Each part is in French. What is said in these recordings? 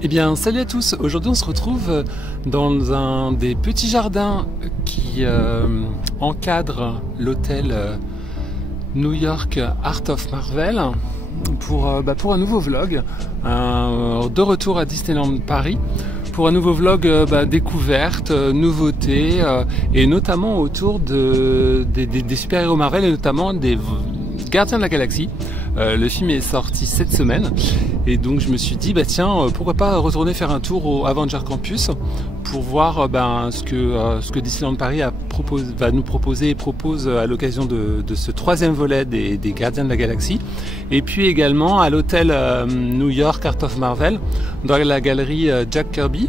Eh bien, salut à tous. Aujourd'hui, on se retrouve dans un des petits jardins qui encadre l'hôtel New York Art of Marvel pour un nouveau vlog de retour à Disneyland Paris pour un nouveau vlog découverte, nouveautés et notamment autour des super-héros Marvel et notamment des Gardiens de la Galaxie. Le film est sorti cette semaine et donc je me suis dit tiens, pourquoi pas retourner faire un tour au Avenger Campus pour voir ce que Disneyland Paris va nous proposer et propose à l'occasion de ce troisième volet des Gardiens de la Galaxie, et puis également à l'hôtel New York Art of Marvel dans la galerie Jack Kirby.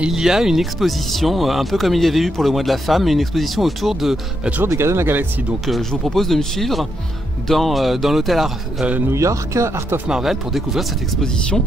Il y a une exposition, un peu comme il y avait eu pour le mois de la femme, une exposition autour toujours des Gardiens de la Galaxie. Donc je vous propose de me suivre dans l'hôtel New York Art of Marvel pour découvrir cette exposition.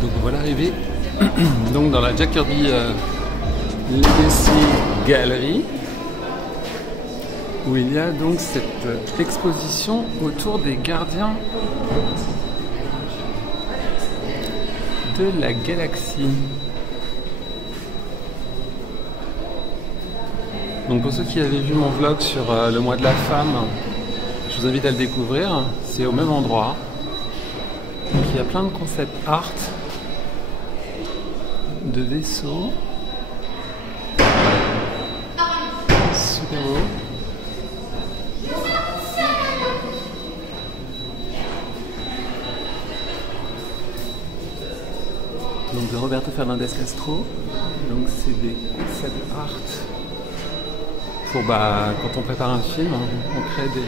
Donc voilà arrivé donc dans la Jack Kirby Legacy Gallery, où il y a donc cette exposition autour des Gardiens de la Galaxie. Donc pour ceux qui avaient vu mon vlog sur le mois de la femme, je vous invite à le découvrir, c'est au même endroit. Donc il y a plein de concept art, de vaisseaux, super beau. Donc de Roberto Fernandez Castro. Donc c'est des concept art pour quand on prépare un film, on crée des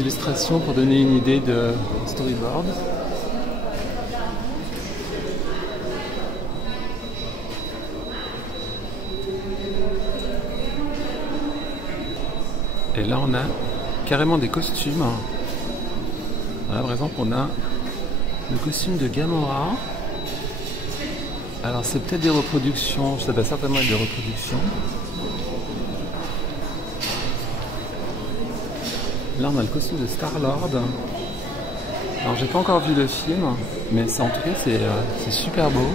illustrations pour donner une idée de storyboard. Et là on a carrément des costumes. Là par exemple on a le costume de Gamora. Alors c'est peut-être des reproductions, ça doit certainement être des reproductions. Là on a le costume de Star-Lord. Alors j'ai pas encore vu le film, mais en tout cas c'est super beau.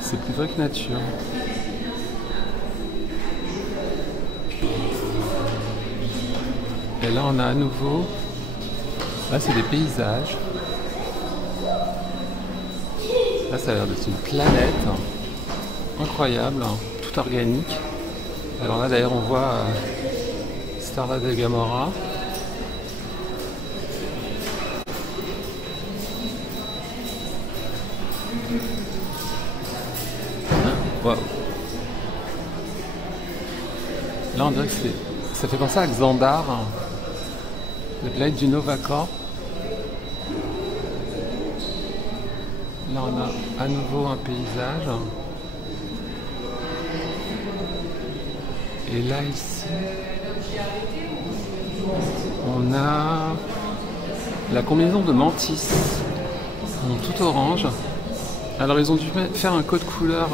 C'est plus vrai que nature. Et là on a à nouveau, là c'est des paysages. Là ça a l'air d'être une planète incroyable, tout organique. Alors là d'ailleurs on voit Star-Lord et Gamora. Wow. Là on dirait que ça fait penser à Xandar, la planète du Nova Corps. Là on a à nouveau un paysage. Et là ici on a la combinaison de Mantis. tout orange. Alors ils ont dû faire un code couleur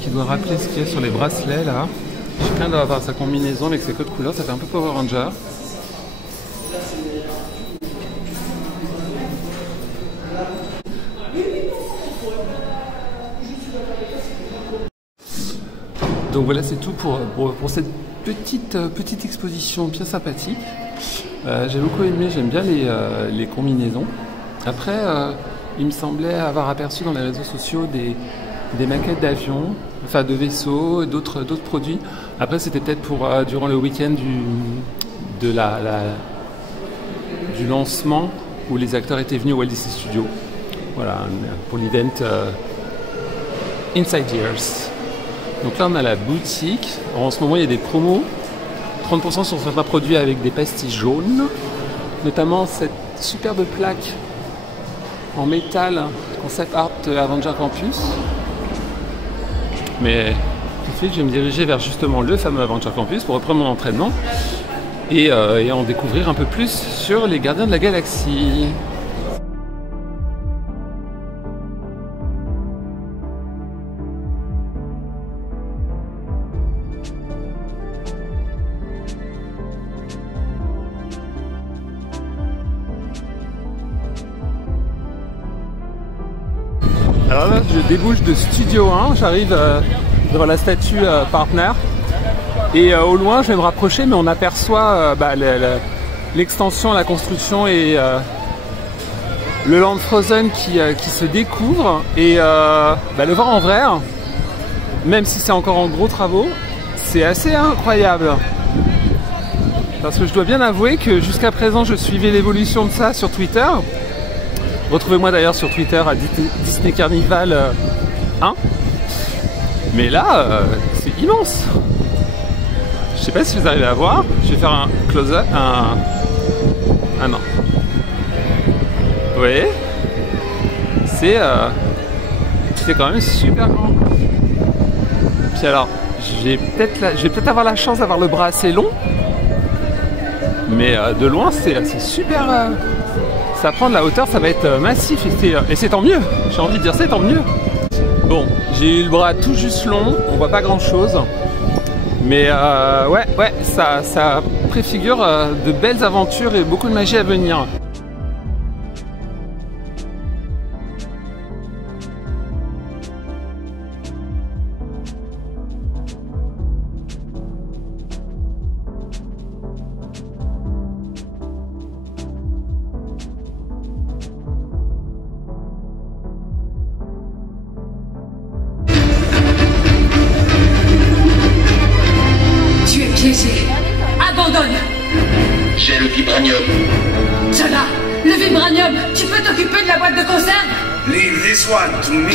qui doit rappeler ce qu'il y a sur les bracelets là. Chacun doit avoir sa combinaison avec ses codes couleurs, ça fait un peu Power Ranger. Donc voilà, c'est tout pour cette petite exposition bien sympathique. J'ai beaucoup aimé, j'aime bien les combinaisons. Après, il me semblait avoir aperçu dans les réseaux sociaux des maquettes d'avions, enfin de vaisseaux, d'autres produits. Après, c'était peut-être pour durant le week-end du lancement où les acteurs étaient venus au Walt Disney Studios. Voilà, pour l'event Inside Years. Donc là, on a la boutique. Alors, en ce moment, il y a des promos. 30% sur certains produits avec des pastilles jaunes. Notamment cette superbe plaque en métal concept art Avenger Campus. Mais tout de suite, je vais me diriger vers justement le fameux Avenger Campus pour reprendre mon entraînement et en découvrir un peu plus sur les Gardiens de la Galaxie. Alors là, je débouche de Studio 1, j'arrive devant la statue Partner et au loin je vais me rapprocher mais on aperçoit l'extension, la construction et le Land Frozen qui se découvre et le voir en vrai, même si c'est encore en gros travaux, c'est assez incroyable. Parce que je dois bien avouer que jusqu'à présent je suivais l'évolution de ça sur Twitter. Retrouvez-moi d'ailleurs sur Twitter à Disney Carnival 1. Mais là, c'est immense. Je sais pas si vous arrivez à voir. Je vais faire un close-up. Ah non. Vous voyez ? C'est quand même super grand. Puis alors, je vais peut-être avoir la chance d'avoir le bras assez long. Mais de loin, c'est super... ça prend de la hauteur, ça va être massif et c'est tant mieux. J'ai envie de dire c'est tant mieux. Bon, j'ai eu le bras tout juste long, on voit pas grand chose. Mais ouais, ça préfigure de belles aventures et beaucoup de magie à venir. Abandonne. J'ai le vibranium. Jana, le vibranium, tu peux t'occuper de la boîte de conserve? Leave this one to me.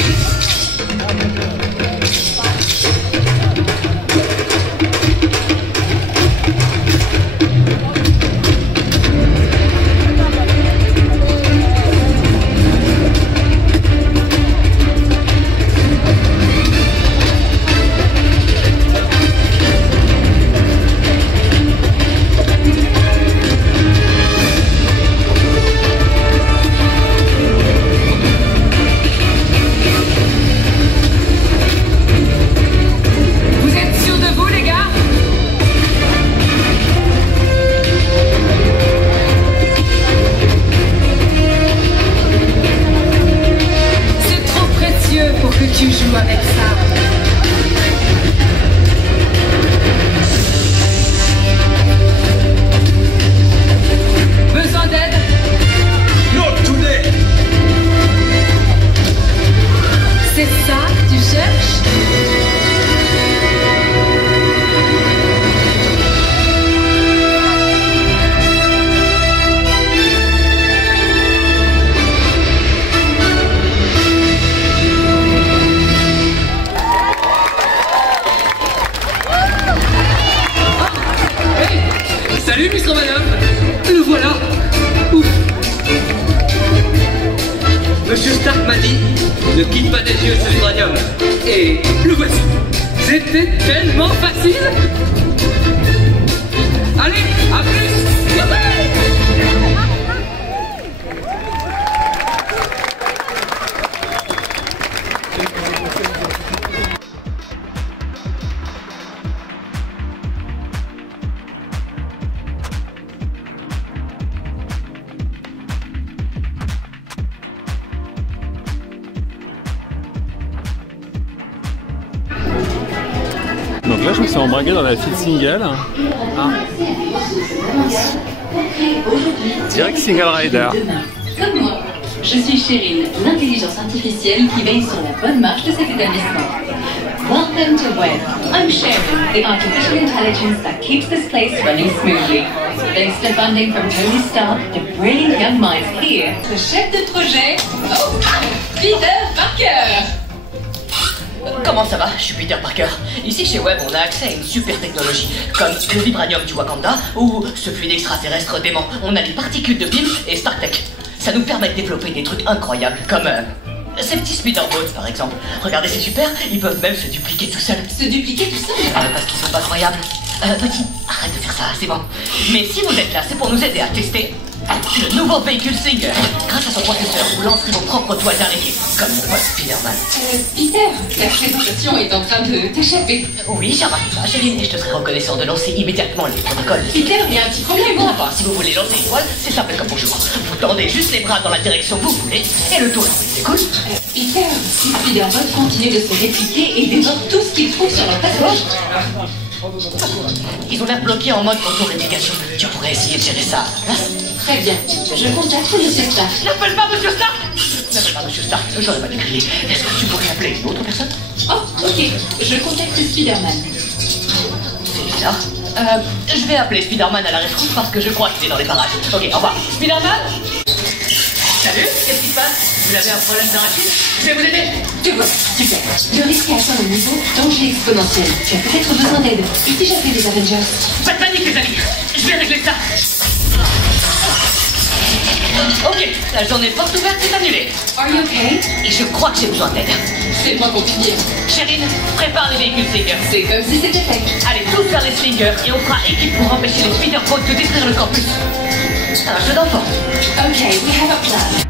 Donc là je me suis embringué dans la file single. Ah. Direct single rider. Comme moi, je suis Chérine, l'intelligence artificielle qui veille sur la bonne marche de cet établissement. Welcome to Web. I'm Sharon, the artificial intelligence that keeps this place running smoothly. Thanks to funding from Tony Stark, the brilliant young minds here, le chef de projet, Peter Parker. Comment ça va? Je suis Peter Parker. Ici chez Web, on a accès à une super technologie, comme le vibranium du Wakanda ou ce fluide extraterrestre dément. On a les particules de Pym et Startech. Ça nous permet de développer des trucs incroyables, comme ces petits speederboats par exemple. Regardez, c'est super, ils peuvent même se dupliquer tout seuls. Se dupliquer tout seul? Parce qu'ils sont pas croyables. Petit, arrête de faire ça, c'est bon. Mais si vous êtes là, c'est pour nous aider à tester le nouveau véhicule Stinger. Grâce à son processeur, vous lancerez vos propres toiles d'araignée, comme mon pote Spider-Man. Peter, la présentation est en train de t'échapper. Oui, j'ai remarqué ça, Chéline, et je te serais reconnaissant de lancer immédiatement les protocoles. Peter, il y a un petit problème. Enfin, si vous voulez lancer une toile, c'est simple comme bonjour. Vous tendez juste les bras dans la direction que vous voulez, et le tour c'est cool. Peter, si Spider-Man continue de se répliquer et dévore tout ce qu'il trouve sur leur passage. Ils ont l'air bloqués en mode auto-réplication. Tu pourrais essayer de gérer ça à la place. Très bien, je contacte Monsieur Stark. N'appelle pas Monsieur Stark! N'appelle pas Monsieur Stark, j'aurais pas dû crier. Est-ce que tu pourrais appeler une autre personne? Oh, ok, je contacte Spider-Man. C'est bizarre. Je vais appeler Spider-Man à la rescousse parce que je crois qu'il est dans les parages. Ok, au revoir. Spider-Man? Salut, qu'est-ce qui se passe? Vous avez un problème narratif? Je vais vous aider. Tu vois, super. Le risque est atteint le niveau danger exponentiel. Tu as peut-être besoin d'aide. Et si j'appelle les Avengers? Pas de panique les amis, je vais régler ça. Ok, la journée porte ouverte est annulée. Are you okay? Et je crois que j'ai besoin d'aide. C'est pas compliqué. Chérine, prépare les véhicules Slinger. C'est comme si c'était fait. Allez tous vers les Slingers et on fera équipe pour empêcher les speederboats de détruire le campus. Un jeu d'enfant. Ok, we have a plan.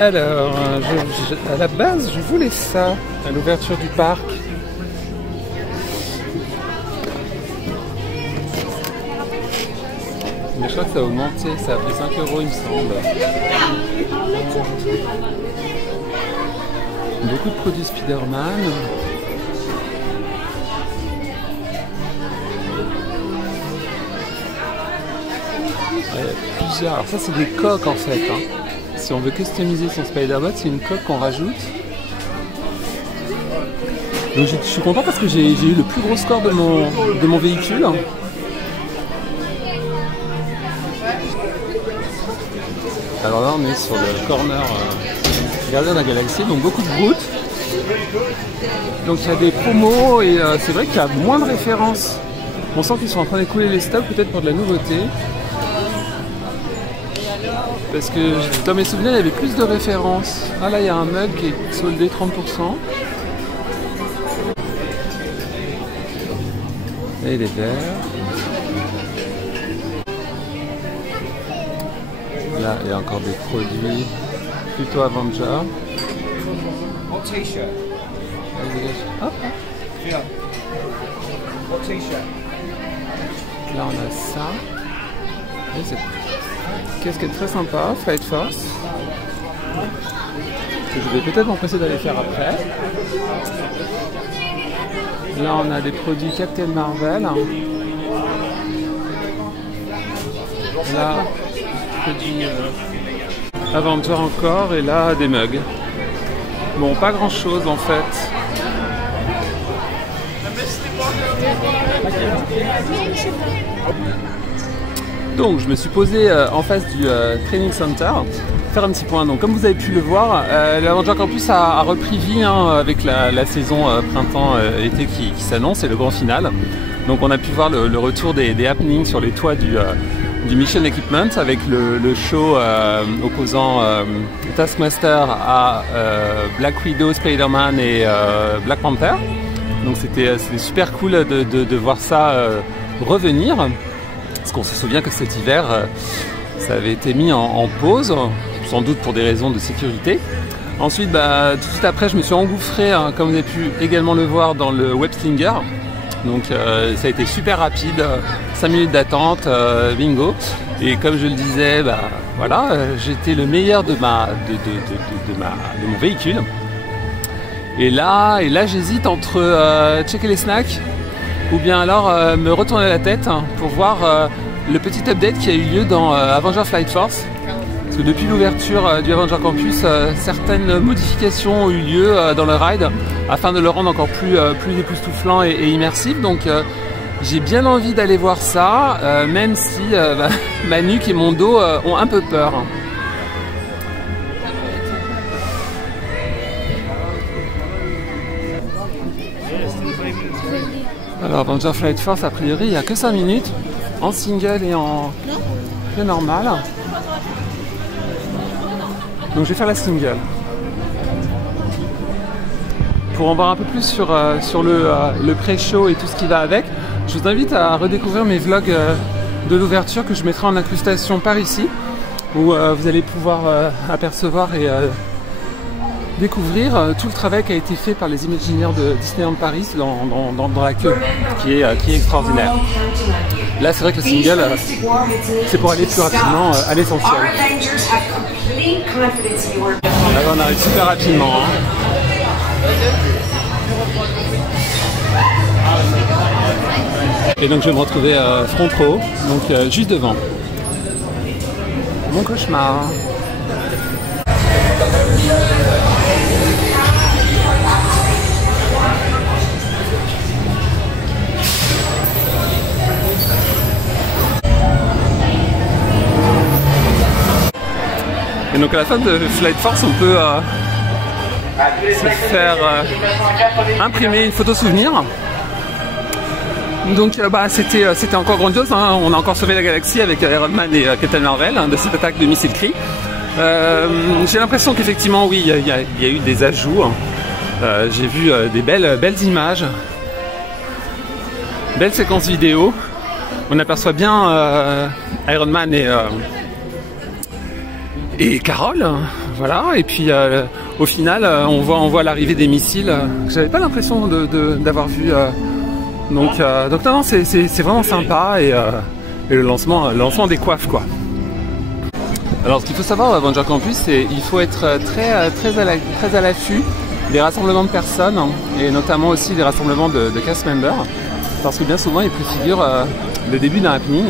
Alors, à la base, je voulais ça à l'ouverture du parc. Mais je crois que ça a augmenté, ça a pris 5 € il me semble. Beaucoup de produits Spider-Man. Il y a plusieurs. Alors ça c'est des coques en fait. Hein. Si on veut customiser son Spider-Bot, c'est une coque qu'on rajoute. Donc je suis content parce que j'ai eu le plus gros score de mon véhicule. Alors là on est sur le corner Gardien de la Galaxie, donc beaucoup de routes. Donc il y a des promos et c'est vrai qu'il y a moins de références. On sent qu'ils sont en train d'écouler les stocks peut-être pour de la nouveauté. Parce que dans mes souvenirs il y avait plus de références. Ah là il y a un mug qui est soldé 30%. Et il est vert. Là il y a encore des produits plutôt Avenger. What t-shirt? Hop. Yeah. What t-shirt? Là on a ça. Et c'est casquette très sympa, Fight Force. Que je vais peut-être m'empresser d'aller faire après. Là on a des produits Captain Marvel. Là, du Avenger encore, et là, des mugs. Bon, pas grand chose en fait. Donc, je me suis posé en face du Training Center, faire un petit point. Donc, comme vous avez pu le voir, l'Avenger Campus a repris vie avec la saison printemps-été qui s'annonce et le grand final. Donc, on a pu voir le retour des happenings sur les toits du Mission Equipment avec le show opposant Taskmaster à Black Widow, Spider-Man et Black Panther. Donc c'était super cool de voir ça revenir. Parce qu'on se souvient que cet hiver, ça avait été mis en pause, sans doute pour des raisons de sécurité. Ensuite, tout de suite après, je me suis engouffré, comme vous avez pu également le voir, dans le Web Slinger. Donc ça a été super rapide, 5 minutes d'attente, bingo. Et comme je le disais, voilà, j'étais le meilleur de mon véhicule. Et là j'hésite entre checker les snacks ou bien alors me retourner la tête pour voir le petit update qui a eu lieu dans Avenger Flight Force. Parce que depuis l'ouverture du Avenger Campus, certaines modifications ont eu lieu dans le ride afin de le rendre encore plus époustouflant et immersif. Donc j'ai bien envie d'aller voir ça, même si ma nuque et mon dos ont un peu peur. Alors Avenger Flight Force, a priori, il n'y a que 5 minutes, en single et en normal. Donc je vais faire la single. Pour en voir un peu plus sur le pré-show et tout ce qui va avec, je vous invite à redécouvrir mes vlogs de l'ouverture que je mettrai en incrustation par ici, où vous allez pouvoir apercevoir et découvrir tout le travail qui a été fait par les Imagineers de Disneyland Paris dans la queue, qui est extraordinaire. Là, c'est vrai que le single, c'est pour aller plus rapidement à l'essentiel. Là, on arrive super rapidement. Et donc, je vais me retrouver front row, donc juste devant. Mon cauchemar. Et donc à la fin de Flight Force, on peut se faire imprimer une photo souvenir. Donc c'était encore grandiose, hein. On a encore sauvé la galaxie avec Iron Man et Captain Marvel de cette attaque de missile Kree. J'ai l'impression qu'effectivement oui, il y a eu des ajouts. J'ai vu des belles images, belles séquences vidéo. On aperçoit bien Iron Man et Carol, voilà. Et puis au final, on voit l'arrivée des missiles que j'avais pas l'impression d'avoir vu. Donc non, c'est vraiment sympa et le lancement des coiffes quoi. Alors ce qu'il faut savoir à Avenger Campus, c'est qu'il faut être très à l'affût des rassemblements de personnes et notamment aussi des rassemblements de cast members, parce que bien souvent ils préfigurent le début d'un happening.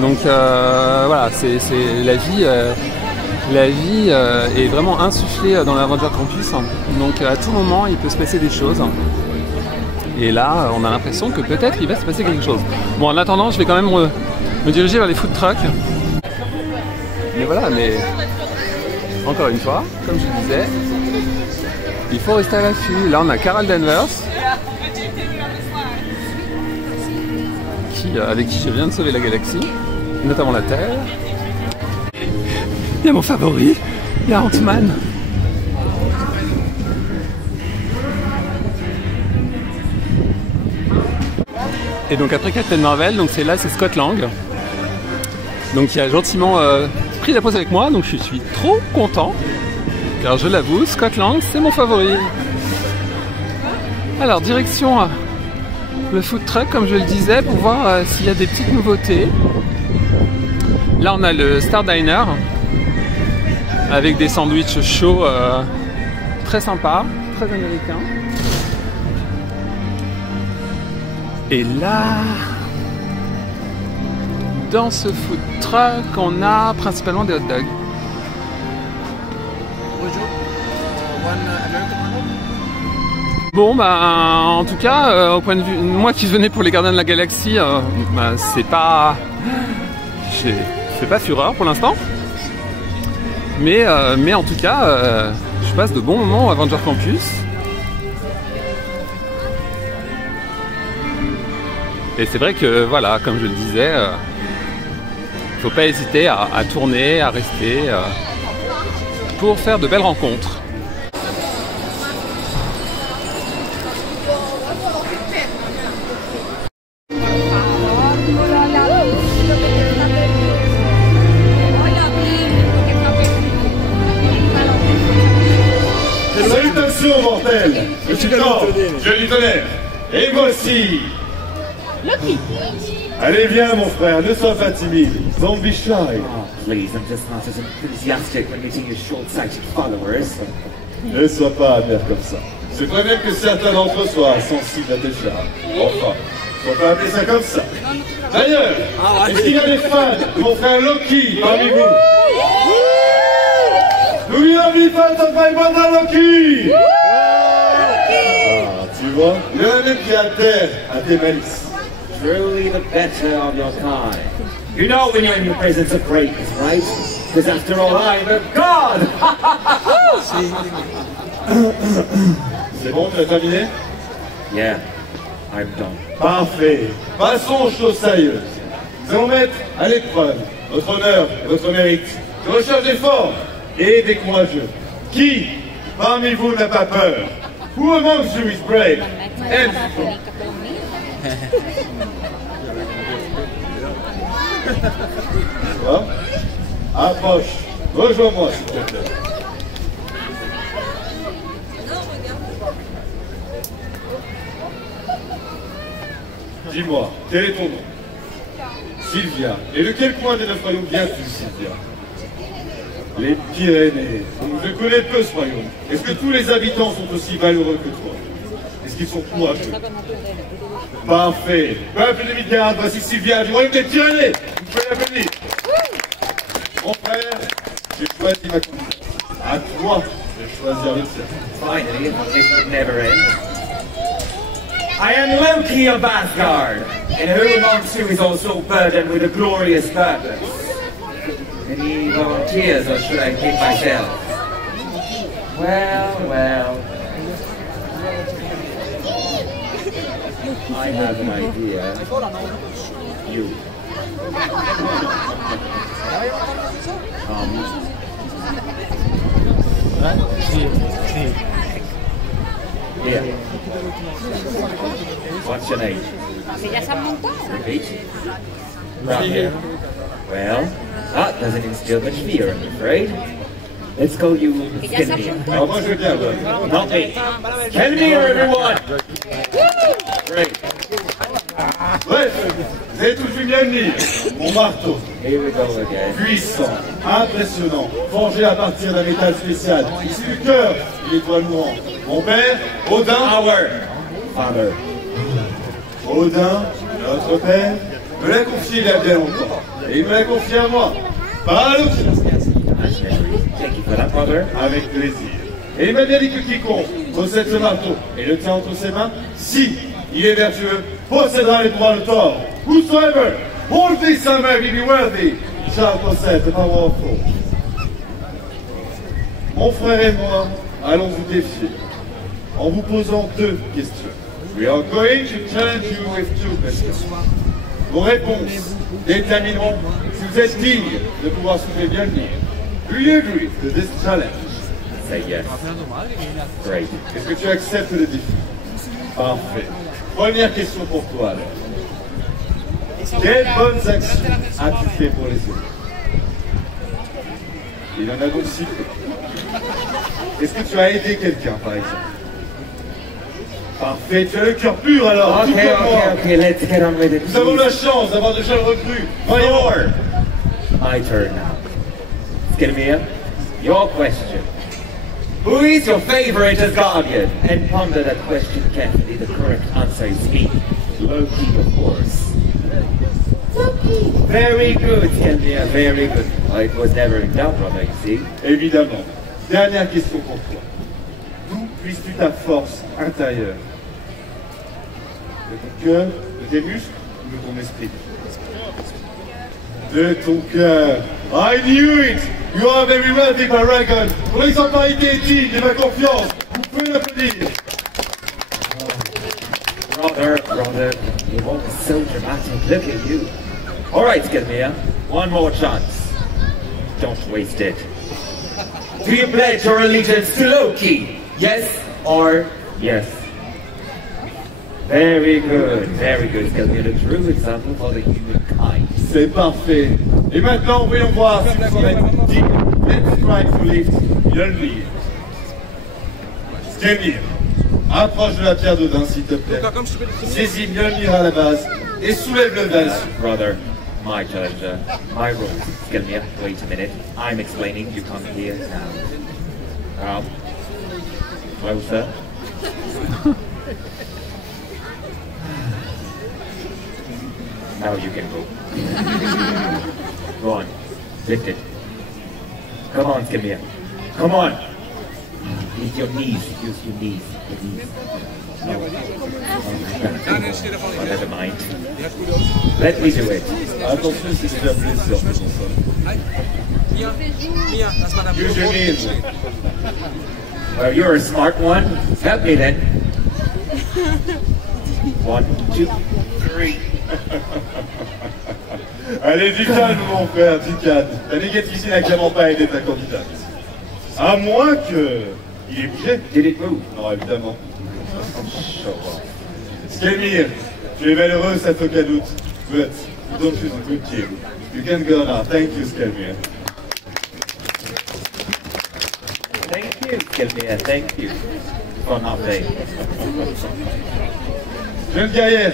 Donc voilà, c'est la vie est vraiment insufflée dans l'Avenger Campus. Donc à tout moment il peut se passer des choses. Et là on a l'impression que peut-être il va se passer quelque chose. Bon, en attendant, je vais quand même me diriger vers les food trucks. Mais voilà, mais encore une fois, comme je disais, il faut rester à l'affût. Là on a Carol Danvers avec qui je viens de sauver la galaxie, notamment la Terre. Il y a mon favori, il y a Ant-Man. Et donc après Captain Marvel, donc c'est Scott Lang, donc qui a gentiment pris la pose avec moi, donc je suis trop content, car je l'avoue, Scott Lang c'est mon favori. Alors direction le food truck, comme je le disais, pour voir s'il y a des petites nouveautés. Là on a le Star Diner avec des sandwichs chauds très sympas, très américains. Et là dans ce food truck, on a principalement des hot dogs. Bon, bah, en tout cas, au point de vue, moi qui venais pour les Gardiens de la Galaxie, bah, c'est pas fureur pour l'instant. Mais en tout cas, je passe de bons moments au Avenger Campus. Et c'est vrai que, voilà, comme je le disais, faut pas hésiter à tourner, à rester, pour faire de belles rencontres. Salutations mortels. Je suis Dieu du tonnerre. Et voici Lucky. Allez viens mon frère, ne sois pas timide. Don't be shy. Oh, please, I'm just not as enthusiastic when meeting your short-sighted followers. Ne sois pas amer comme ça. Je crois même que certains d'entre eux soient sensibles à tes charmes. Enfin, faut pas appeler ça comme ça. D'ailleurs, est-ce qu'il y a des fans de mon frère Loki parmi vous? Do you have any fans of my brother Loki? Ah, tu vois, il y en a même qui adhèrent à tes malices. Truly the better of your kind. You know when you're in the presence of greatness, right? Because after all, I'm a god! C'est bon, tu as terminé? Yeah, I'm done. Parfait. Passons aux choses sérieuses. Nous allons mettre à l'épreuve votre honneur et votre mérite. Je recherche des forts et des courageux. Qui parmi vous n'a pas peur? Who amongst you is brave and strong? Tu vois? Approche. Rejoins-moi, s'il te plaît. Dis-moi, quel est ton nom? Sylvia. Et de quel coin des 9 royaumes viens-tu, Sylvia? Les Pyrénées. Je connais peu ce royaume. Est-ce que tous les habitants sont aussi valeureux que toi? Est-ce qu'ils sont courageux? Parfait. Peuple de Midgard, voici Sylvia du royaume des Pyrénées. Vous pouvez l'applaudir. Mon frère, j'ai choisi ma conduite. À toi de choisir le tien. Finally, this would never end. I am Loki of Asgard, and who amongst you is also burdened with a glorious purpose? Any volunteers, or should I keep myself? Well. I have an idea. You. Here. What's your name? Repeat. Right here. Well, that doesn't instill much fear, I'm afraid. Let's call you Skelmir. Alors moi je veux bien, ouais. Not me. Skelmir, everyone! Great. Bref, vous avez tous vu bien venir. Mon marteau. Here we go again. Puissant, impressionnant, forgé à partir d'un métal spécial, issu du cœur de l'étoile mourante. Mon père, Odin. Our father. Odin, notre père, me l'a confié il y a bien longtemps. Et il me l'a confié à moi. Par Loki. Thank you for that, brother. Avec plaisir. Et il m'a bien dit que quiconque possède ce marteau et le tient entre ses mains, si il est vertueux, possédera les pouvoirs de Thor. Whosoever hold this summer will be worthy shall possess the power of Thor. Mon frère et moi allons vous défier en vous posant deux questions. We are going to challenge you with two questions. Vos réponses détermineront si vous êtes digne de pouvoir souffler bien venir. Do you agree to this challenge? Say yes. Great. Est-ce que tu acceptes le défi? Parfait. Première question pour toi alors. Quelles bonnes actions as-tu fait pour les autres? Il y en a donc si peu. Est-ce que tu as aidé quelqu'un par exemple? Parfait, tu as le cœur pur alors, tout comme moi. Okay, let's get on with it. Nous avons la chance d'avoir de jeunes recrues. Voyons. My turn now. Skelmir, your question. Who is your favorite Asgardian? And ponder that question carefully. The correct answer is me. Loki, of course. Very good, Skelmir, very good. It was never in doubt, brother, you see. Évidemment. Dernière question pour toi. D'où puisses-tu ta force intérieure? De ton cœur, de tes muscles ou de ton esprit? De ton cœur. I knew it! You are very wealthy, my reckon. Pour l'exemplarité digne de ma confiance, vous pouvez l'applaudir. Brother, you're always so dramatic. Look at you. All right, Skelmir, one more chance. Don't waste it. Do you pledge your allegiance to Loki? Yes or yes? Very good, Skelmir. A true example for the humankind. C'est parfait. Et maintenant, voyons voir si vous êtes dit. Let's strike for lift, Mjolnir. Skelmir, approche de la pierre d'Odin, s'il te plaît. Saisis Mjolnir à la base et soulève le vers. Brother, my challenger, my rules. Skelmir, wait a minute. I'm explaining. You come here now. Closer. Now you can go. Go on. Lift it. Come on, Skelmir. Come on. Use your knees. Use your knees. Your knees. No. Oh, never mind. Let me do it. Attention, c'est déjà blessure. Use your knees. Well, you're a smart one. Help me then. 1, 2, 3. Allez, dis calme, mon frère, dis calme. La négativité n'a clairement pas aidé ta candidate. À moins que... Il est bougé. Did it move? Non, évidemment. Skelmir, tu es malheureux, ça fait aucun doute. But you don't choose a good team. You can go now. Thank you, Skelmir. Thank you, Skelmir. Thank you for nothing. Jeune guerrière,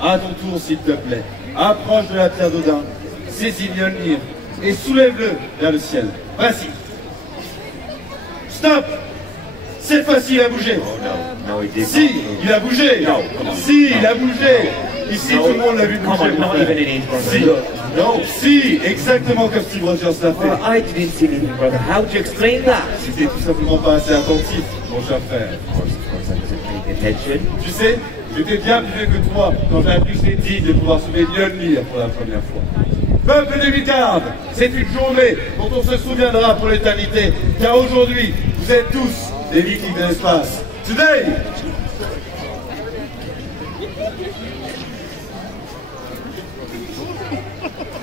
à ton tour, s'il te plaît. Approche de la pierre d'Odin, saisis Mjolnir et soulève-le vers le ciel. Vas-y. Stop! C'est facile à bouger. Oh no, no, it did Si, not move. il a bougé. No, come on. Si, il a bougé. Ici, No, tout le monde l'a vu come bouger. on, mon not frère. even in it, brother. Si, non, si, exactement comme Steve Rogers l'a Well, fait. I didn't see anything, brother. How do you explain that? C'était tout simplement pas assez attentif, mon cher frère. Of course, I wasn't paying attention. Tu sais, j'étais bien plus vieux que toi quand j'ai appris que j'étais digne de pouvoir sauver Mjolnir pour la première fois. Peuple de Midgard, c'est une journée dont on se souviendra pour l'éternité, car aujourd'hui, vous êtes tous des vikings de l'espace. Today,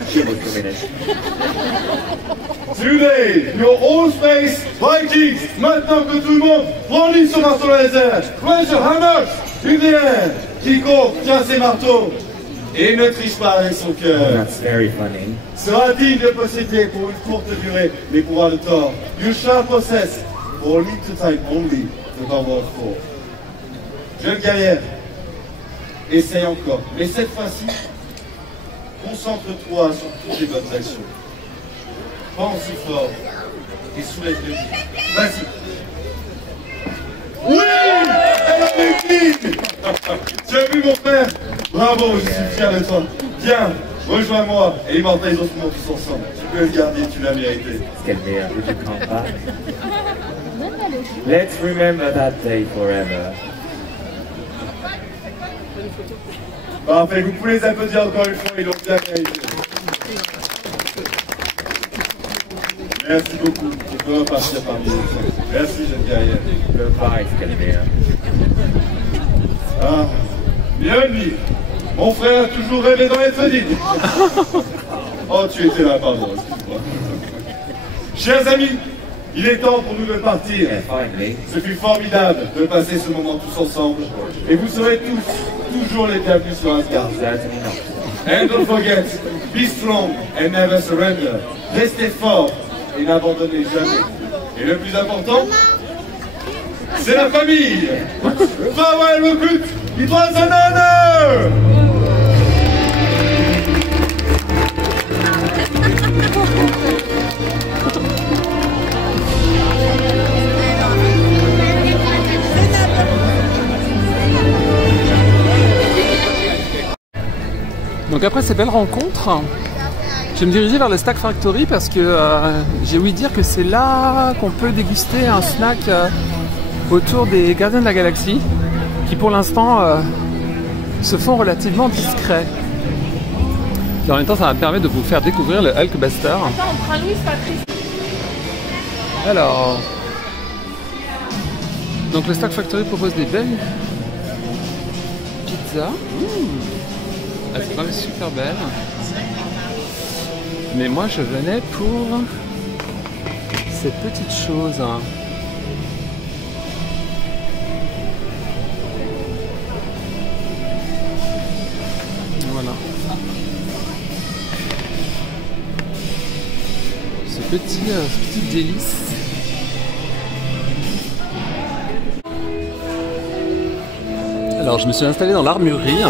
She was doing it. Today, you're all space Vikings. Maintenant que tout le monde brandit son marteau laser, raise your hammers in the air. Quiconque tient ses marteaux et ne triche pas avec son cœur That's very funny. sera digne de posséder pour une courte durée les pouvoirs de Thor. You shall possess for a little time only the power of Thor. Jeune guerrière, essaye encore, mais cette fois-ci, concentre-toi sur toutes les bonnes actions. Pense fort et soulève le lit. Vas-y. Oui! Elle a réussi! Tu as vu mon frère? Bravo, je suis fier de toi. Viens, rejoins-moi et immortalisons ce moment tous ensemble. Tu peux le garder, tu l'as mérité. Skelmir, would you come back? Let's remember that day forever. Parfait, vous pouvez les applaudir encore une fois, ils l'ont bien mérité. Merci beaucoup. Tu peux repartir parmi nous. Merci, jeune guerrière. Goodbye, Skelmir. Ah, Mjolnir, mon frère a toujours rêvé d'en être digne. Oh, tu étais là, pardon, excuse-moi. Chers amis, il est temps pour nous de partir. Yeah, finally. Ce fut formidable de passer ce moment tous ensemble. Et vous serez tous, toujours les bienvenus sur Asgard. Certainly not. And don't forget, be strong and never surrender. Restez fort et n'abandonnez jamais. Et le plus important, c'est la famille. Farewell, recruit. It was an honor. Donc après ces belles rencontres, je vais me diriger vers le Stack Factory parce que j'ai ouï dire que c'est là qu'on peut déguster un snack autour des Gardiens de la Galaxie qui pour l'instant se font relativement discrets. Et en même temps ça va me permettre de vous faire découvrir le Hulkbuster. Attends, on prend Louis, Patrice. Alors, donc le Stack Factory propose des belles pizzas. Elles sont quand même super belles. Mais moi je venais pour cette petite chose. Voilà. Ce petit délice. Alors je me suis installé dans l'armurerie.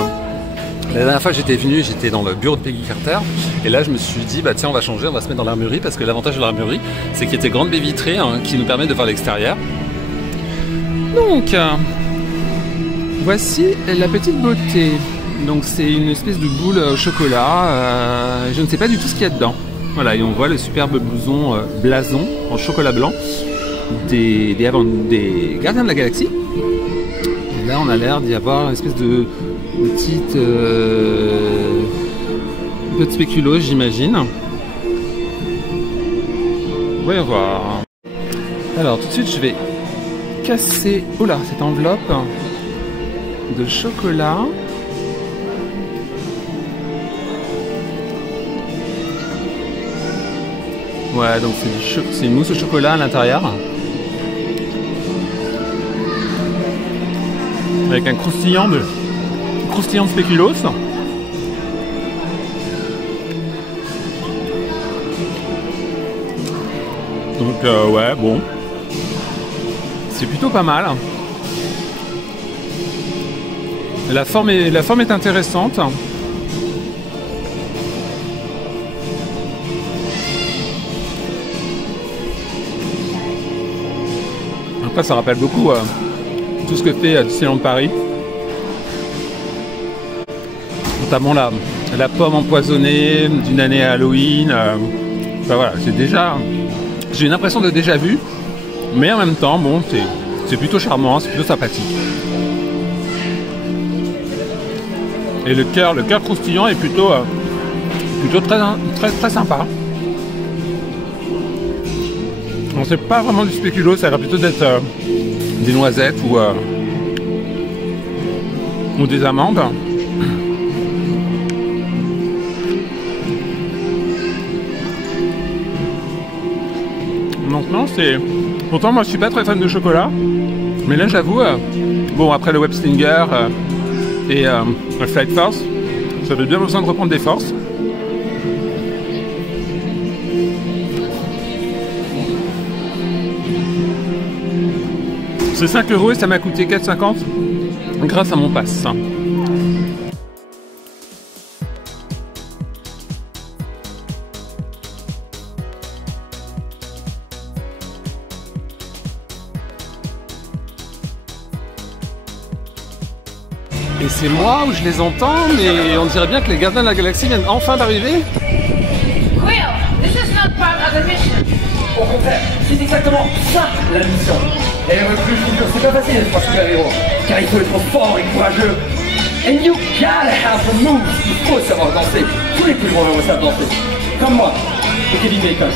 La dernière fois que j'étais venu, j'étais dans le bureau de Peggy Carter. Et là je me suis dit, bah tiens on va changer, on va se mettre dans l'armurerie. Parce que l'avantage de l'armurerie, c'est qu'il y a des grandes baies vitrées qui nous permettent de voir l'extérieur. Donc, voici la petite beauté. Donc c'est une espèce de boule au chocolat. Je ne sais pas du tout ce qu'il y a dedans. Voilà, et on voit le superbe blason en chocolat blanc des Gardiens de la Galaxie. Et là, on a l'air d'y avoir une espèce de petite peu de spéculoos, j'imagine. Voyons voir. Alors, tout de suite, je vais casser cette enveloppe de chocolat. Ouais, donc c'est une mousse au chocolat à l'intérieur. Avec un croustillant de spéculoos. Donc ouais, bon. C'est plutôt pas mal. La forme est intéressante. Après, ça rappelle beaucoup tout ce que fait Disneyland Paris. Notamment la pomme empoisonnée d'une année à Halloween. Enfin, voilà, j'ai une impression de déjà vu, mais en même temps, bon, c'est plutôt charmant, c'est plutôt sympathique. Et le cœur croustillant est plutôt très sympa. Bon, c'est pas vraiment du spéculoos, ça a l'air plutôt d'être des noisettes ou des amandes. Donc non, pourtant moi je suis pas très fan de chocolat, mais là j'avoue, bon après le Web Stinger et le Flight Force, j'avais bien besoin de reprendre des forces. C'est 5 € et ça m'a coûté 4,50 grâce à mon pass. Et c'est moi où je les entends, mais on dirait bien que les Gardiens de la Galaxie viennent enfin d'arriver. Quill, this is not part of the mission. Au contraire, c'est exactement ça la mission. Et le plus, je vous jure, c'est pas facile d'être un super-héros, car il faut être fort et courageux. And you gotta have the moves. Il faut savoir danser. Tous les plus grands héros savent danser. Comme moi, et Kevin Bacon.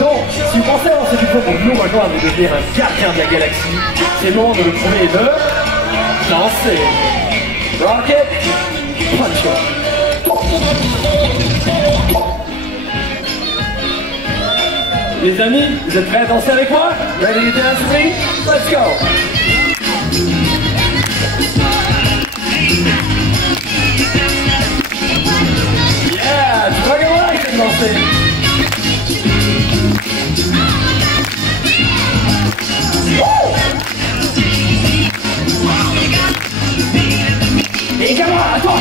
Donc, si vous pensez avoir ce qu'il faut pour nous rejoindre et devenir un gardien de la galaxie, c'est le moment de le prouver et de danser. Rocket, punch it. Les amis, vous êtes prêts à danser avec moi? Ready to dance with me? Let's go! Yeah! Tu vois comment là, j'aime danser? Et caméra, à toi!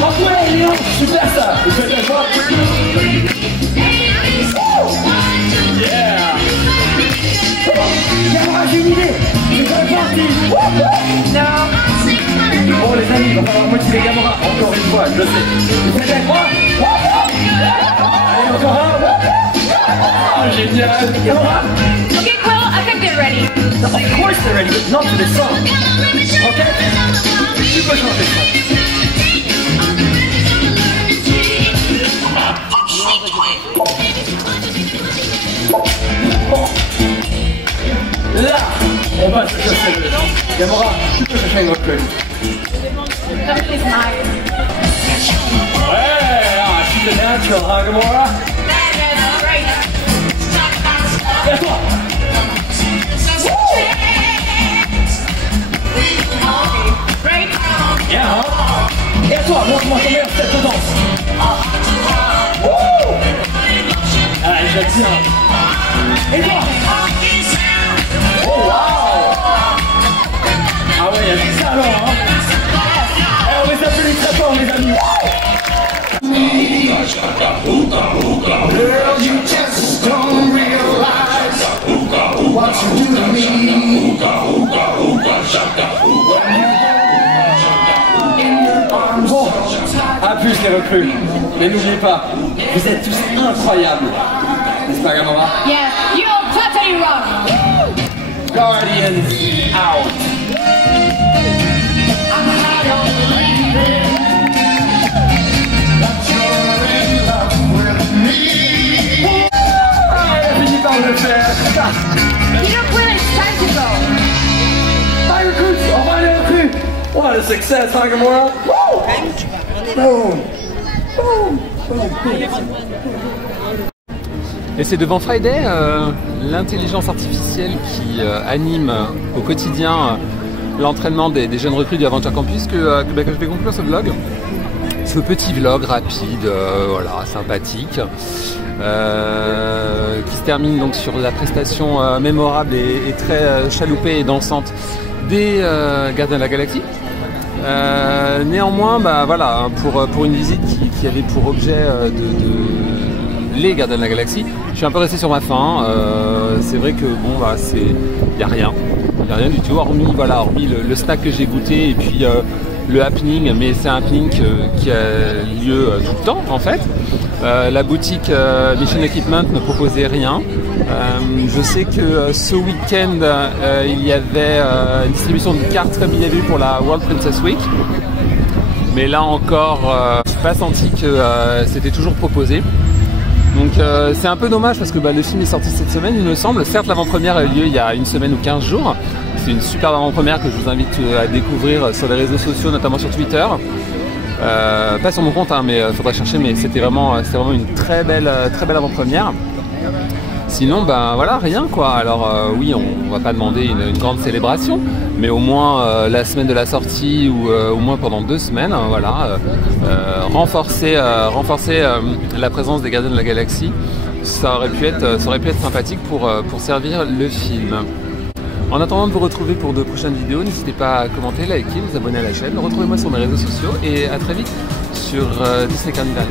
Ouais, Léon, super ça! Vous faites la joie? Yeah! Caméra, j'ai une idée! C'est pas parti! Bon les je sais. Vous faites avec moi? Allez, encore un. Oh, génial. Gamora? Okay, Quill, I think they're ready. Of course they're ready, but not for this song. Ok? Tu peux changer de son. Là, on va se chercher le temps. Gamora, tu peux chercher une recul. Ouais, she's a natural, huh, Gamora? Et toi? Bien, hein? Et toi, montre-moi ton meilleur step de danse. Wouh! Allez, je tiens. Et toi? Oh, wow! Ah ouais, il y a du talent, hein? Eh, on les applaudit très fort, mes amis. Girl, you just don't realize what you do to me. Bon, à plus les recrues. Mais n'oubliez pas, vous êtes tous incroyables. N'est-ce pas, Gamora? Yeah, you're totally wrong. Guardians out. Par le faire. You know, Quill, it's time to go. Bye recruits, au revoir les recrues. What a success, huh, Gamora? Woo! Boom. Boom. Et c'est devant Friday, l'intelligence artificielle qui anime au quotidien l'entraînement des jeunes recrues du Aventure Campus que je vais conclure ce vlog. Ce petit vlog rapide, voilà, sympathique, qui se termine donc sur la prestation mémorable et très chaloupée et dansante des Gardiens de la Galaxie. Néanmoins, bah, voilà, pour une visite qui avait pour objet les Gardiens de la Galaxie, je suis un peu resté sur ma faim. C'est vrai que bon, bah, y a rien du tout, hormis le snack que j'ai goûté et puis le happening, mais c'est un happening qui a lieu tout le temps en fait. La boutique Mission Equipment ne proposait rien. Je sais que ce week-end il y avait une distribution de cartes comme il y avait eu pour la World Princess Week, mais là encore je n'ai pas senti que c'était toujours proposé. Donc c'est un peu dommage parce que le film est sorti cette semaine il me semble. Certes, l'avant-première a eu lieu il y a une semaine ou 15 jours. C'est une superbe avant-première que je vous invite à découvrir sur les réseaux sociaux, notamment sur Twitter. Pas sur mon compte, hein, mais faudra chercher, mais c'était vraiment une très belle avant-première. Sinon, ben voilà, rien quoi. Alors oui, on va pas demander une grande célébration, mais au moins la semaine de la sortie ou au moins pendant 2 semaines, voilà, renforcer la présence des Gardiens de la Galaxie, ça aurait pu être sympathique pour servir le film. En attendant de vous retrouver pour de prochaines vidéos, n'hésitez pas à commenter, liker, vous abonner à la chaîne. Retrouvez-moi sur mes réseaux sociaux et à très vite sur Disney Carnival.